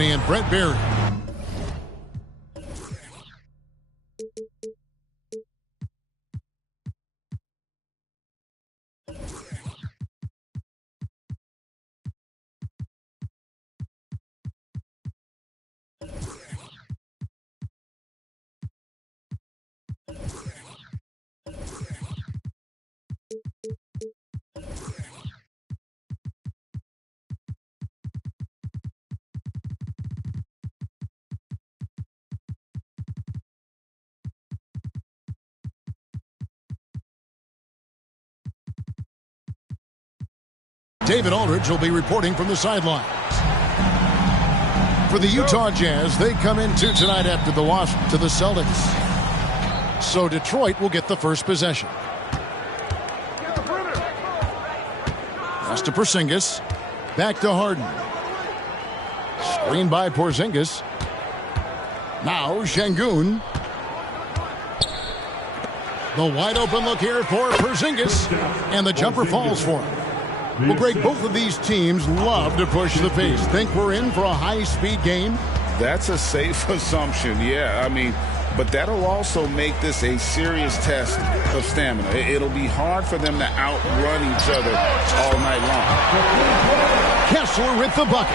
And Brent Berry. David Aldridge will be reporting from the sidelines. For the Utah Jazz, they come into tonight after the loss to the Celtics. So Detroit will get the first possession. Pass to Porzingis. Back to Harden. Screen by Porzingis. Now Şengün. The wide open look here for Porzingis. And the jumper falls for him. Well, Greg, both of these teams love to push the pace. Think we're in for a high-speed game? That's a safe assumption, yeah. I mean, but that'll also make this a serious test of stamina. It'll be hard for them to outrun each other all night long. Kessler with the bucket.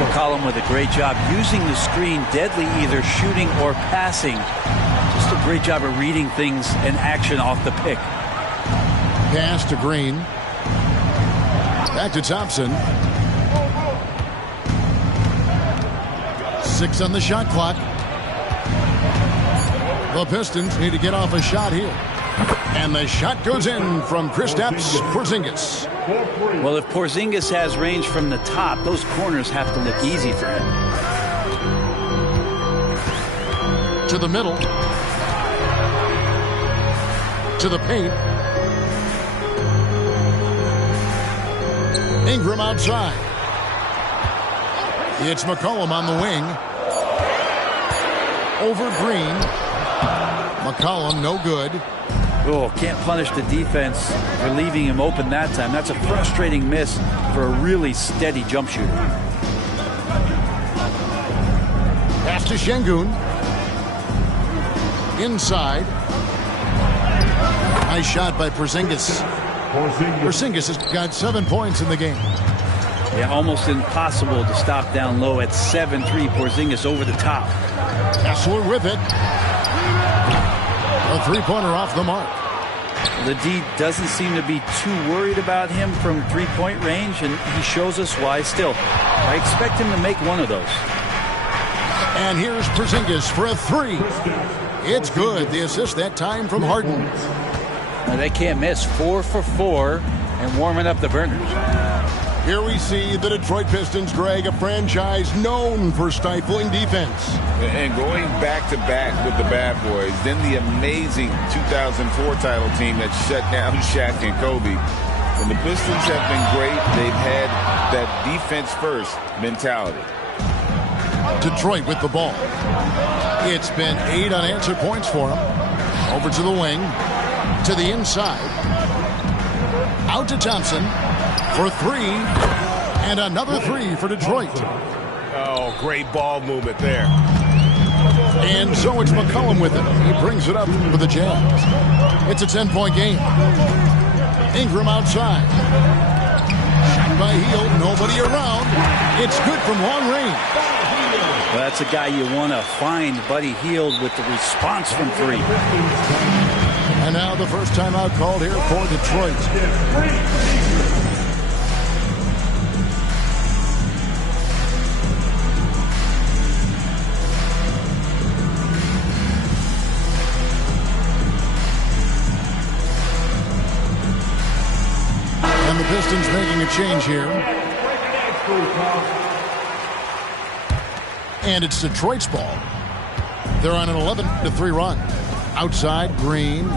McCollum with a great job using the screen, deadly either shooting or passing. Just a great job of reading things in action off the pick. Pass to Green. Back to Thompson. 6 on the shot clock. The Pistons need to get off a shot here. And the shot goes in from Kristaps Porzingis. Well, if Porzingis has range from the top, those corners have to look easy for him. To the middle. To the paint. Ingram outside. It's McCollum on the wing. Over Green. McCollum no good. Oh, can't punish the defense for leaving him open that time. That's a frustrating miss for a really steady jump shooter. Pass to Şengün. Inside. Nice shot by Porzingis. Porzingis has got 7 points in the game. Yeah, almost impossible to stop down low at 7-3. Porzingis over the top. Kessler with it. A three-pointer off the mark. The D doesn't seem to be too worried about him from three-point range, and he shows us why still. I expect him to make one of those. And here's Porzingis for a three. It's good. The assist that time from Harden. Well, they can't miss. 4 for 4 and warming up the burners. Here we see the Detroit Pistons, Greg, a franchise known for stifling defense. And going back-to-back with the bad boys, then the amazing 2004 title team that shut down Shaq and Kobe. When the Pistons have been great, they've had that defense-first mentality. Detroit with the ball. It's been 8 unanswered points for them. Over to the wing. To the inside. Out to Thompson for 3. And another 3 for Detroit. Oh, great ball movement there. And so it's McCollum with it. He brings it up for the Jazz. It's a 10-point game. Ingram outside. Shot by Hield. Nobody around. It's good from long range. Well, that's a guy you want to find, Buddy Hield, with the response from 3. And now the first timeout called here for Detroit. And the Pistons making a change here. And it's Detroit's ball. They're on an 11-3 run. Outside, Green.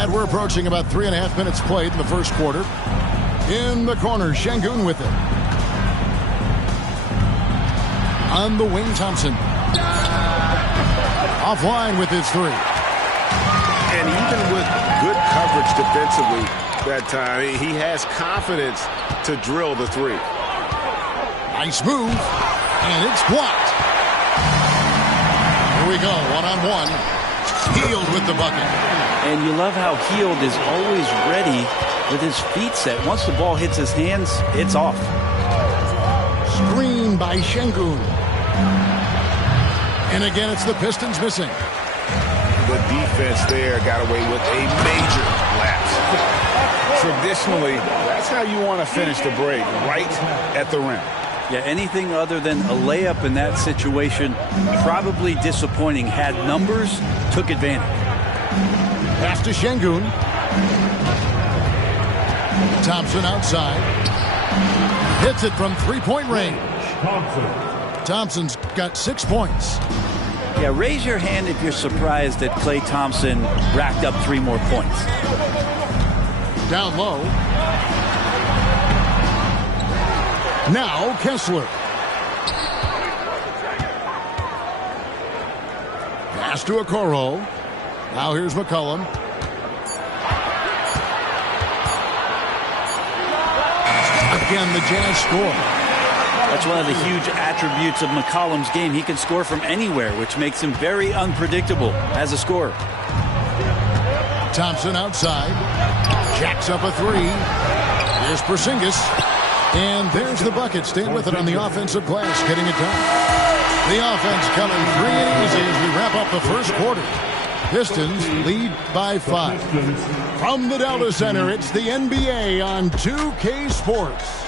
And we're approaching about 3.5 minutes played in the first quarter. In the corner, Şengün with it. On the wing, Thompson. Offline with his three. And even with good coverage defensively that time, he has confidence to drill the three. Nice move. And it's blocked. Here we go, one-on-one. Healed with the bucket. And you love how Heald is always ready with his feet set. Once the ball hits his hands, it's off. Screen by Şengün. And again, it's the Pistons missing. The defense there got away with a major lapse. Traditionally, that's how you want to finish the break, right at the rim. Yeah, anything other than a layup in that situation, probably disappointing. Had numbers, took advantage. Pass to Şengün. Thompson outside. Hits it from three-point range. Thompson's got 6 points. Yeah, raise your hand if you're surprised that Klay Thompson racked up 3 more points. Down low. Now Kessler. Pass to Okoro. Now here's McCollum. Again, the Jazz score. That's one of the huge attributes of McCollum's game. He can score from anywhere, which makes him very unpredictable as a scorer. Thompson outside. Jacks up a three. Here's Porzingis. And there's the bucket. Staying with it on the offensive glass, getting it done. The offense coming free and easy as we wrap up the first quarter. Pistons lead by 5. From the Delta Center, it's the NBA on 2K Sports.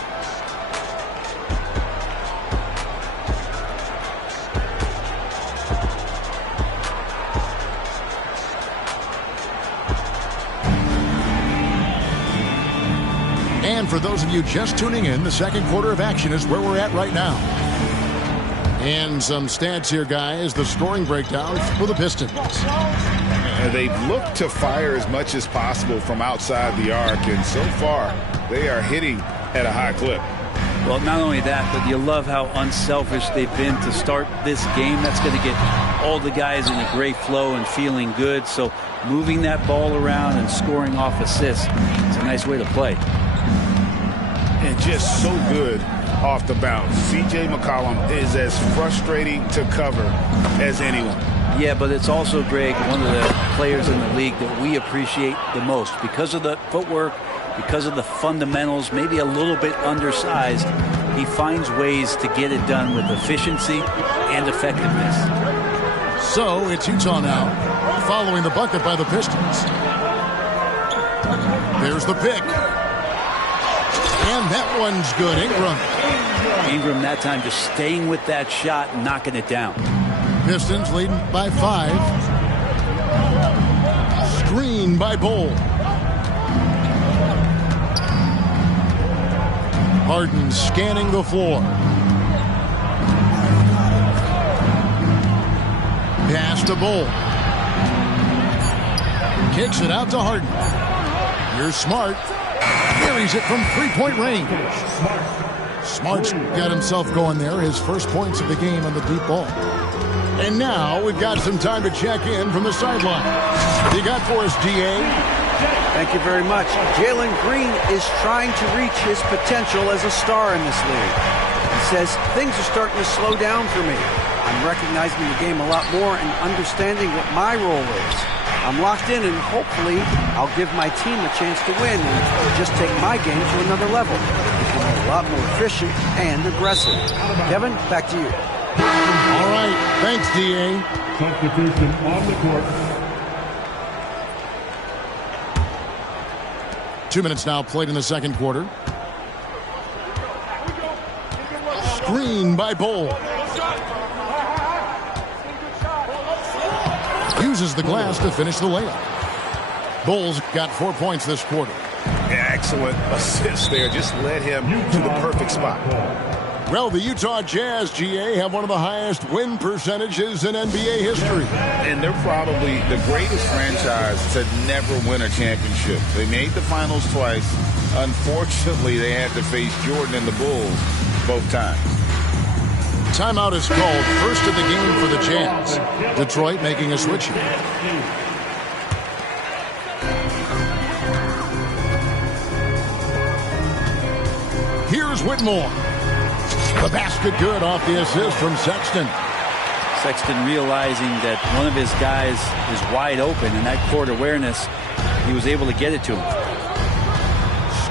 And for those of you just tuning in, the second quarter of action is where we're at right now. And some stats here, guys. The scoring breakdown for the Pistons. They've looked to fire as much as possible from outside the arc, and so far they are hitting at a high clip. Well, not only that, but you love how unselfish they've been to start this game. That's going to get all the guys in a great flow and feeling good. So moving that ball around and scoring off assists, it's a nice way to play. And just so good off the bounce. C.J. McCollum is as frustrating to cover as anyone. Yeah, but it's also, Greg, one of the players in the league that we appreciate the most because of the footwork, because of the fundamentals, maybe a little bit undersized. He finds ways to get it done with efficiency and effectiveness. So it's Utah now, following the bucket by the Pistons. There's the pick. And that one's good. Ingram that time just staying with that shot and knocking it down. Pistons leading by 5. Screen by Bol. Harden scanning the floor. Pass to Bol. Kicks it out to Harden. Here's Smart. Carries it from three-point range. Smart's got himself going there. His first points of the game on the deep ball. And now we've got some time to check in from the sideline. What you got for us, DA? Thank you very much. Jalen Green is trying to reach his potential as a star in this league. He says, things are starting to slow down for me. I'm recognizing the game a lot more and understanding what my role is. I'm locked in, and hopefully I'll give my team a chance to win and just take my game to another level. Become a lot more efficient and aggressive. Kevin, back to you. All right. Thanks, DA. Substitution on the court. 2 minutes now played in the second quarter. Screen by Bol. Uses the glass to finish the layup. Bol's got 4 points this quarter. Excellent assist there. Just led him to the perfect spot. Well, the Utah Jazz, GA, have one of the highest win percentages in NBA history. And they're probably the greatest franchise to never win a championship. They made the finals twice. Unfortunately, they had to face Jordan and the Bulls both times. Timeout is called. First of the game for the Jazz. Detroit making a switch here. Here's Whitmore. The basket good off the assist from Sexton. Sexton realizing that one of his guys is wide open, and that court awareness, he was able to get it to him.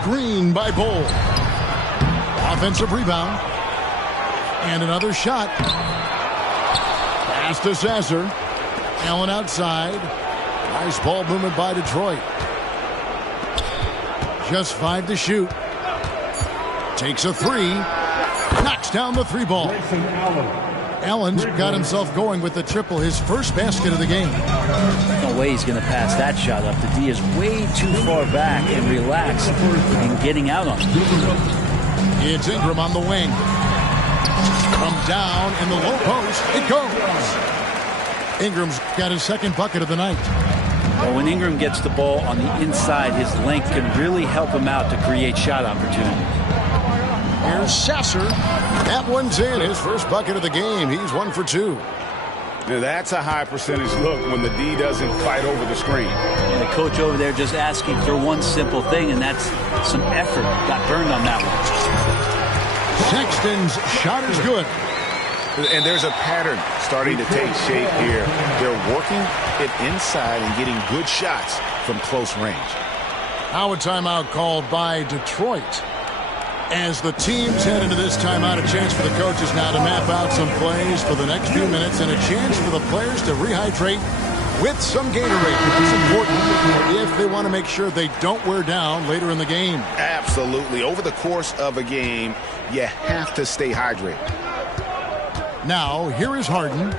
Screen by Bull. Offensive rebound. And another shot. Pass to Sasser. Allen outside. Nice ball movement by Detroit. Just 5 to shoot. Takes a 3. Knocks down the 3 ball. Allen's got himself going with the triple, his first basket of the game. No way he's going to pass that shot up. The D is way too far back and relaxed in getting out on it. It's Ingram on the wing. From down in the low post, it goes. Ingram's got his second bucket of the night. Well, when Ingram gets the ball on the inside, his length can really help him out to create shot opportunities. Here's Sasser. That one's in. His first bucket of the game. He's 1 for 2. Now that's a high percentage look when the D doesn't fight over the screen. And the coach over there just asking for one simple thing, and that's some effort. Got burned on that one. Sexton's shot is good. And there's a pattern starting to take shape here. They're working it inside and getting good shots from close range. Now a timeout called by Detroit. As the teams head into this timeout, a chance for the coaches now to map out some plays for the next few minutes and a chance for the players to rehydrate with some Gatorade. That's important if they want to make sure they don't wear down later in the game. Absolutely. Over the course of a game, you have to stay hydrated. Now, here is Harden.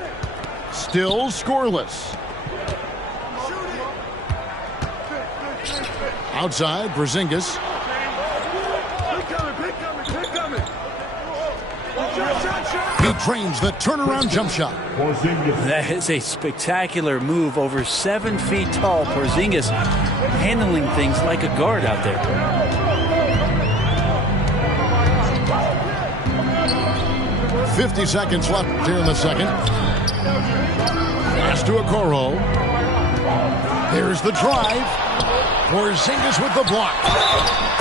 Still scoreless. Outside, Porzingis. He drains the turnaround jump shot. That is a spectacular move. Over 7 feet tall, Porzingis handling things like a guard out there. .50 seconds left here in the second. Pass to Okoro. There's the drive. Porzingis with the block.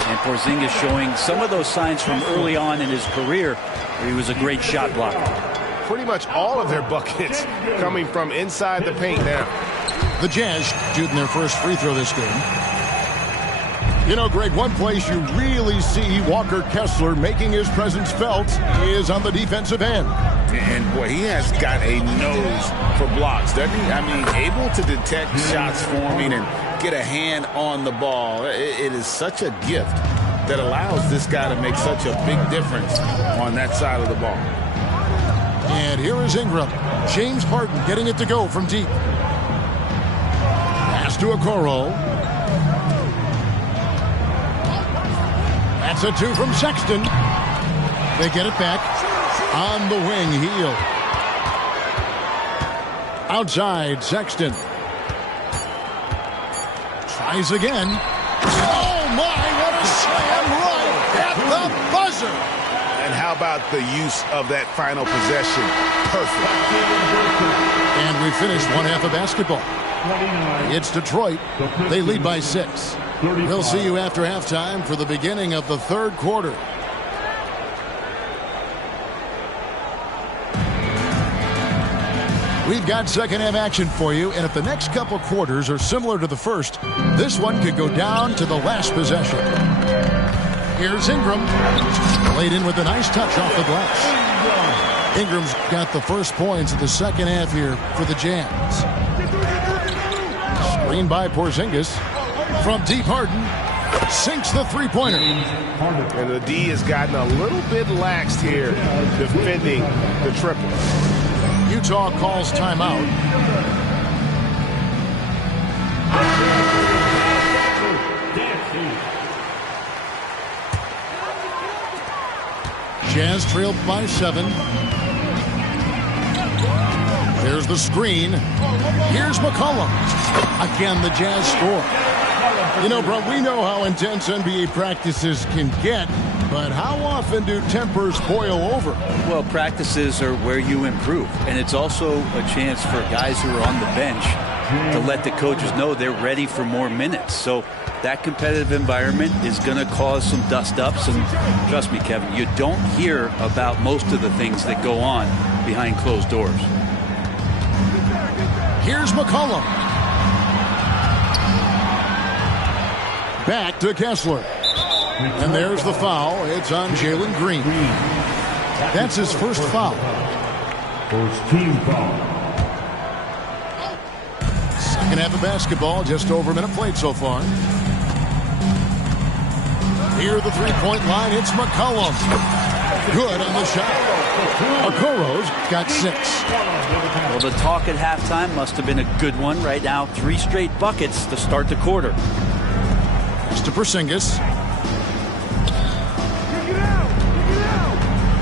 And Porzingis showing some of those signs from early on in his career where he was a great shot blocker. Pretty much all of their buckets coming from inside the paint now. The Jazz shooting their first free throw this game. You know, Greg, one place you really see Walker Kessler making his presence felt is on the defensive end. And, boy, he has got a nose for blocks, doesn't he? I mean, able to detect shots forming and get a hand on the ball. It is such a gift that allows this guy to make such a big difference on that side of the ball. And here is Ingram. James Harden getting it to go from deep. Pass to Okoro. That's a 2 from Sexton. They get it back. On the wing, Heel. Outside, Sexton. Tries again. Oh, my, what a slam right at the buzzer. And how about the use of that final possession? Perfect. And we finished one half of basketball. It's Detroit. They lead by 6. We'll see you after halftime for the beginning of the third quarter. We've got second half action for you, and if the next couple quarters are similar to the first, this one could go down to the last possession. Here's Ingram. Laid in with a nice touch off the glass. Ingram's got the first points of the second half here for the Jazz. Screen by Porzingis. From deep, Harden sinks the three-pointer. And the D has gotten a little bit laxed here defending the triple. Utah calls timeout. Jazz trailed by 7. There's the screen. Here's McCollum. Again, the Jazz score. You know, bro, we know how intense NBA practices can get, but how often do tempers boil over? Well, practices are where you improve, and it's also a chance for guys who are on the bench to let the coaches know they're ready for more minutes. So that competitive environment is going to cause some dust-ups, and trust me, Kevin, you don't hear about most of the things that go on behind closed doors. Here's McCollum. Back to Kessler. And there's the foul. It's on Jalen Green. That's his first foul. First team foul. Second half of basketball, just over a minute played so far. Near the three-point line, it's McCollum. Good on the shot. Okoro's got 6. Well, the talk at halftime must have been a good one. Right now, 3 straight buckets to start the quarter. It's to Porzingis.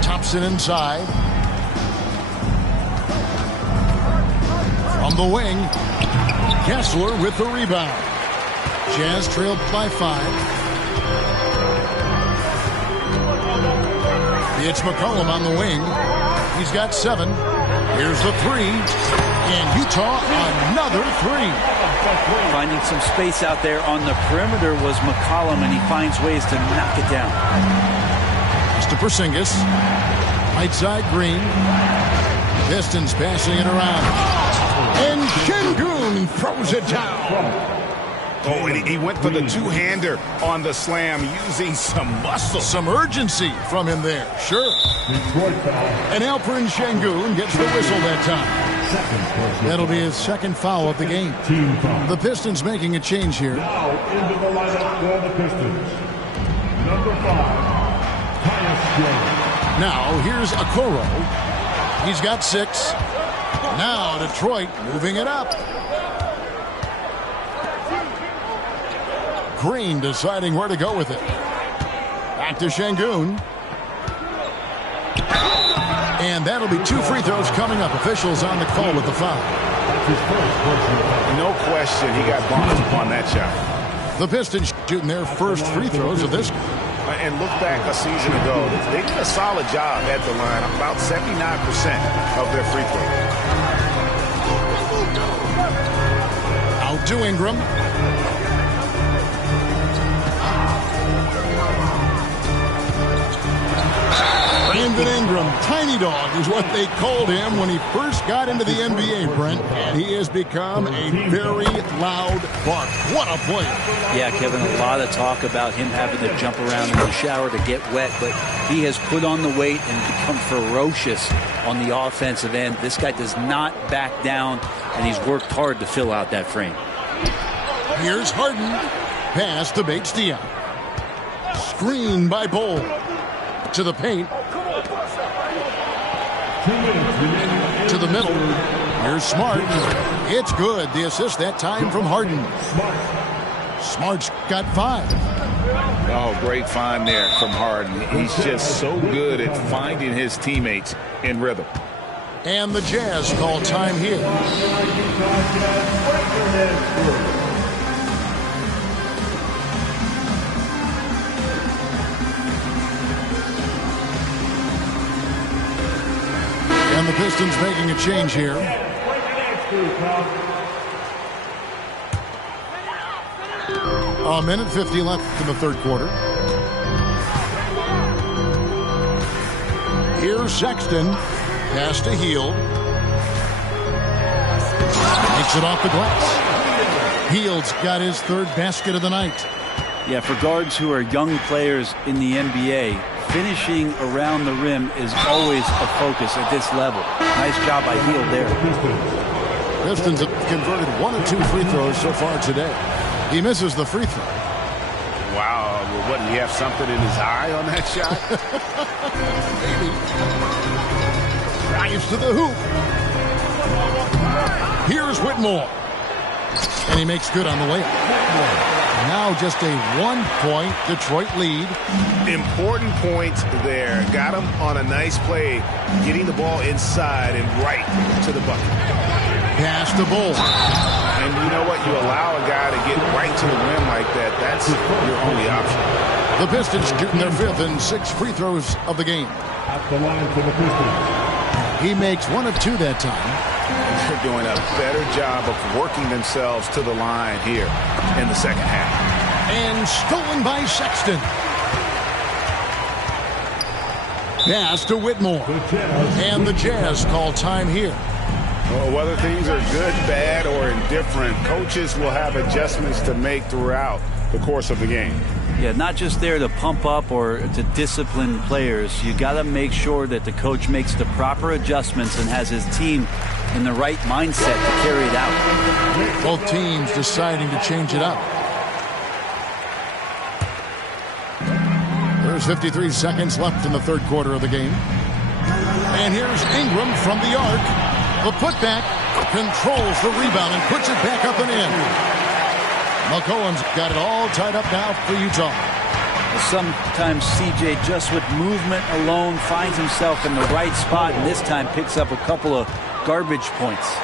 Thompson inside. From the wing, Kessler with the rebound. Jazz trailed by 5. It's McCollum on the wing. He's got 7. Here's the 3. And Utah, another 3. Finding some space out there on the perimeter was McCollum, and he finds ways to knock it down. It's to Porzingis. Right side, Green. Pistons passing it around. And Şengün throws it down. Oh, and he went for the two-hander on the slam, using some muscle. Some urgency from him there, sure. And Alperen Şengün gets the whistle that time. That'll be his second foul of the game. The Pistons making a change here. Now into the lineup for the Pistons. Number 5, Tyus Jones. Now here's Okoro. He's got 6. Now Detroit moving it up. Green deciding where to go with it. Back to Şengün. And that'll be 2 free throws coming up. Officials on the call with the foul. No question, he got bumped on that shot. The Pistons shooting their first free throws of this. And look back a season ago, they did a solid job at the line, about 79% of their free throws. Out to Ingram. Brandon Ingram, Tiny Dog is what they called him when he first got into the NBA, Brent. And he has become a very loud bark. What a player. Yeah, Kevin, a lot of talk about him having to jump around in the shower to get wet, but he has put on the weight and become ferocious on the offensive end. This guy does not back down, and he's worked hard to fill out that frame. Here's Harden. Pass to Bates-Diop. Screen by Bol. To the paint. To the middle. Here's Smart. It's good. The assist that time from Harden. Smart's got 5. Oh, great find there from Harden. He's just so good at finding his teammates in rhythm. And the Jazz call time here. And the Pistons making a change here. A minute 50 left in the third quarter. Here's Sexton. Pass to Hield. Takes it off the glass. Hield's got his 3rd basket of the night. Yeah, for guards who are young players in the NBA, finishing around the rim is always a focus at this level. Nice job by Hield there. Pistons have converted 1 of 2 free throws so far today. He misses the free throw. Wow, what, did he have something in his eye on that shot? Maybe. Drives to the hoop. Here's Whitmore. And he makes good on the layup. Now just a 1-point Detroit lead. Important points there. Got him on a nice play, getting the ball inside and right to the bucket. Pass to Bull. And you know what? You allow a guy to get right to the rim like that. That's your only option. The Pistons shooting their 5th and 6th free throws of the game. At the line for the Pistons. He makes 1 of 2 that time. They're doing a better job of working themselves to the line here in the second half. And stolen by Sexton. Pass to Whitmore. And the Jazz call time here. Well, whether things are good, bad, or indifferent, coaches will have adjustments to make throughout the course of the game. Yeah, not just there to pump up or to discipline players. You got to make sure that the coach makes the proper adjustments and has his team in the right mindset to carry it out. Both teams deciding to change it up. There's 53 seconds left in the 3rd quarter of the game. And here's Ingram from the arc. The putback controls the rebound and puts it back up and in. McCollum's got it all tied up now for Utah. Sometimes CJ just with movement alone finds himself in the right spot, and this time picks up a couple of garbage points.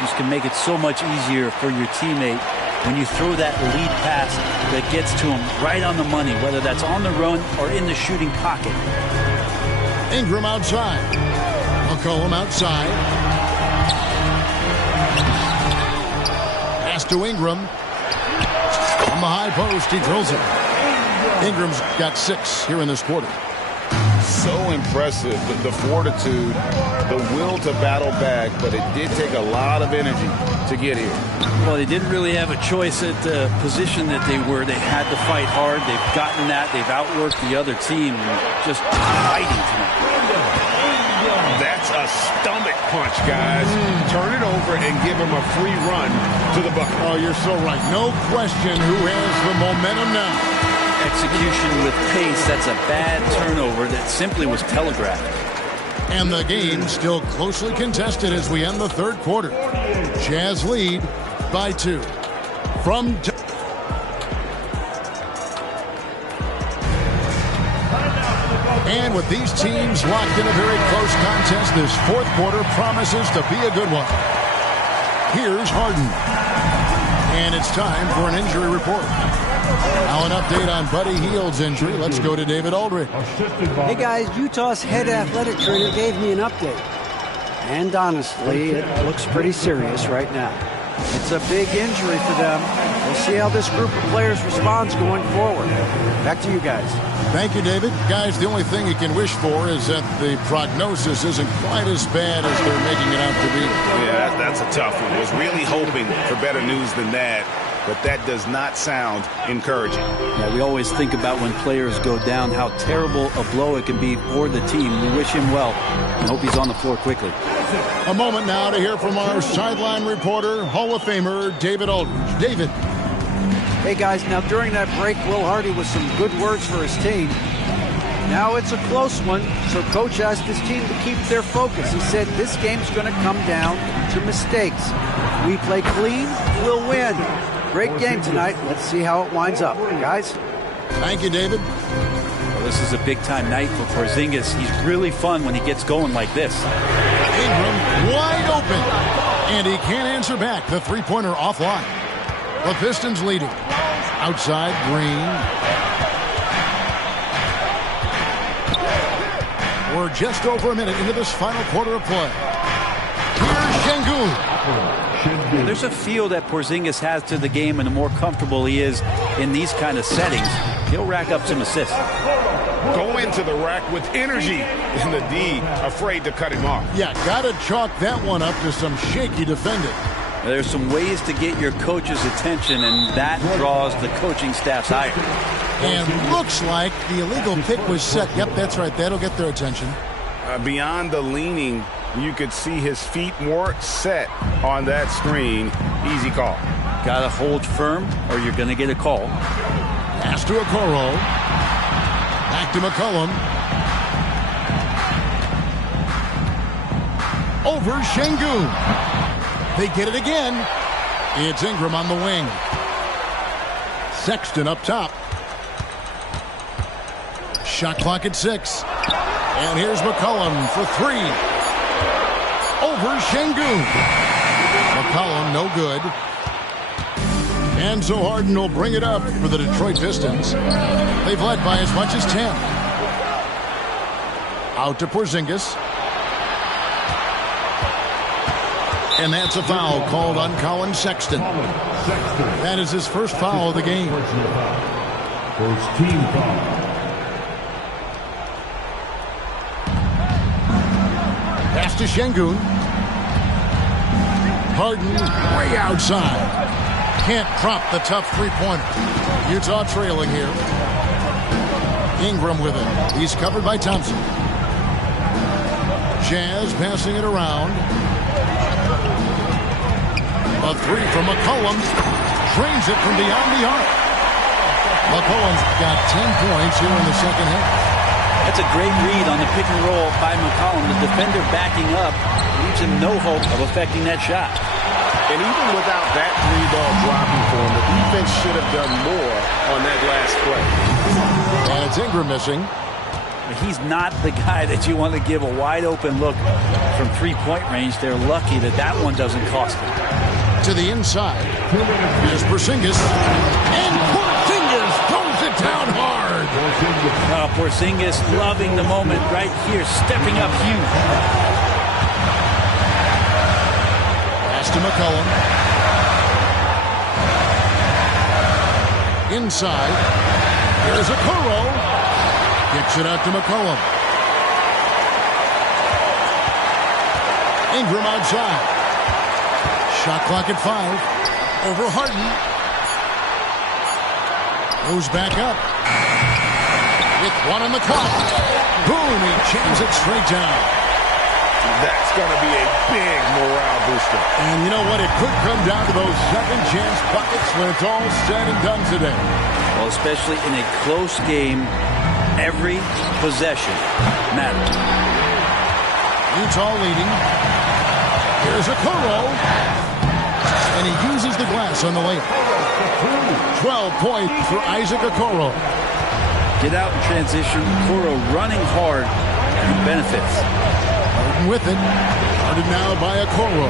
This can make it so much easier for your teammate when you throw that lead pass that gets to him right on the money, whether that's on the run or in the shooting pocket. Ingram outside. McCollum outside. Pass to Ingram. On the high post, he drills it. Ingram's got 6 here in this quarter. So impressive, the fortitude, the will to battle back, but it did take a lot of energy to get here. Well, they didn't really have a choice at the position that they were. They had to fight hard. They've gotten that. They've outworked the other team. Just fighting tonight. That's a stomach punch, guys. Turn it over and give him a free run to the bucket. Oh, you're so right. No question who has the momentum now. Execution with pace. That's a bad turnover that simply was telegraphed. And the game still closely contested as we end the 3rd quarter. Jazz lead by 2. From and with these teams locked in a very close contest, this 4th quarter promises to be a good one. Here's Harden. And it's time for an injury report. Now an update on Buddy Hield's injury. Let's go to David Aldridge. Hey guys, Utah's head athletic trainer gave me an update. And honestly, it looks pretty serious right now. It's a big injury for them. We'll see how this group of players responds going forward. Back to you guys. Thank you, David. Guys, the only thing you can wish for is that the prognosis isn't quite as bad as they're making it out to be. Yeah, that's a tough one. Was really hoping for better news than that, but that does not sound encouraging. Yeah, we always think about when players go down, how terrible a blow it can be for the team. We wish him well and hope he's on the floor quickly. A moment now to hear from our sideline reporter, Hall of Famer David Aldridge. David. Hey guys, now during that break, Will Hardy with some good words for his team. Now it's a close one, so coach asked his team to keep their focus. He said this game's going to come down to mistakes. We play clean, we'll win. Great game tonight. Let's see how it winds up. Guys? Thank you, David. Well, this is a big-time night for Porzingis. He's really fun when he gets going like this. Ingram wide open. And he can't answer back. The three-pointer offline. The Pistons leading. Outside, Green. We're just over a minute into this final quarter of play. Here's Şengün. Yeah, there's a feel that Porzingis has to the game, and the more comfortable he is in these kind of settings, he'll rack up some assists. Go into the rack with energy, and the D afraid to cut him off. Yeah, got to chalk that one up to some shaky defending. There's some ways to get your coach's attention, and that draws the coaching staff's ire. And looks like the illegal pick was set. Yep, that's right. That'll get their attention. Beyond the leaning, you could see his feet more set on that screen. Easy call. Got to hold firm, or you're going to get a call. Pass to Okoro. Back to McCollum. Over Şengün. They get it again. It's Ingram on the wing. Sexton up top. Shot clock at 6. And here's McCollum for 3. Over Şengün. McCollum no good. And so Harden will bring it up for the Detroit Pistons. They've led by as much as 10. Out to Porzingis. And that's a foul called on Colin Sexton. That is his first foul of the game. First team foul. Pass to Şengün. Harden way outside. Can't drop the tough three-pointer. Utah trailing here. Ingram with it. He's covered by Thompson. Jazz passing it around. A 3 from McCollum. Drains it from beyond the arc. McCollum's got 10 points here in the second half. That's a great read on the pick and roll by McCollum. The defender backing up leaves him no hope of affecting that shot. And even without that 3-ball dropping for him, the defense should have done more on that last play. And it's Ingram missing. He's not the guy that you want to give a wide open look from three-point range. They're lucky that that one doesn't cost them. To the inside. Here's Porzingis. And Porzingis throws it down hard. Porzingis loving the moment right here, stepping up huge. Pass to McCollum. Inside. Here's Okoro. Kicks it out to McCollum. Ingram outside. Shot clock at 5. Over Harden. Moves back up. With 1 on the clock. Boom, he jams it straight down. That's going to be a big morale booster. And you know what? It could come down to those second chance buckets when it's all said and done today. Well, especially in a close game, every possession matters. Utah leading. Here's Okoro. And he uses the glass on the layup. 12 points for Isaac Okoro. Get out in transition. Okoro running hard and benefits. Harden with it. Guarded now by Okoro.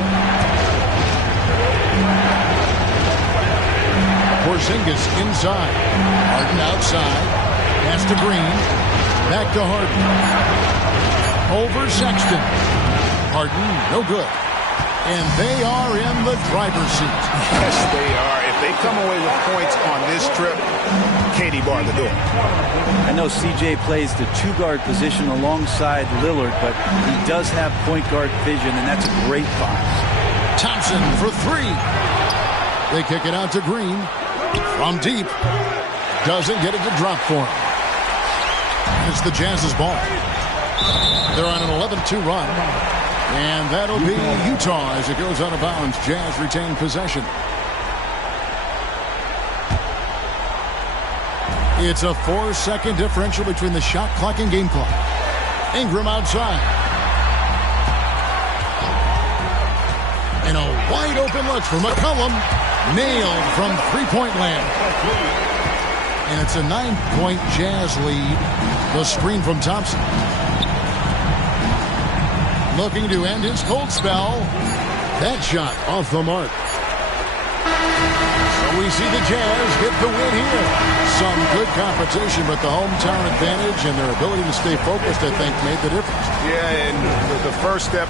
Porzingis inside. Harden outside. Pass to Green. Back to Harden. Over Sexton. Harden, no good. And they are in the driver's seat. Yes, they are. If they come away with points on this trip, Katie barred the door. I know CJ plays the two-guard position alongside Lillard, but he does have point guard vision, and that's a great box. Thompson for 3. They kick it out to Green. From deep. Doesn't get it to drop for him. It's the Jazz's ball. They're on an 11-2 run. And that'll be Utah as it goes out of bounds. Jazz retain possession. It's a 4-second differential between the shot clock and game clock. Ingram outside. And a wide open look for McCollum. Nailed from three-point land. And it's a 9-point Jazz lead. The screen from Thompson. Looking to end his cold spell. That shot off the mark. So we see the Jazz get the win here. Some good competition, but the hometown advantage and their ability to stay focused, I think, made the difference. Yeah, and the first step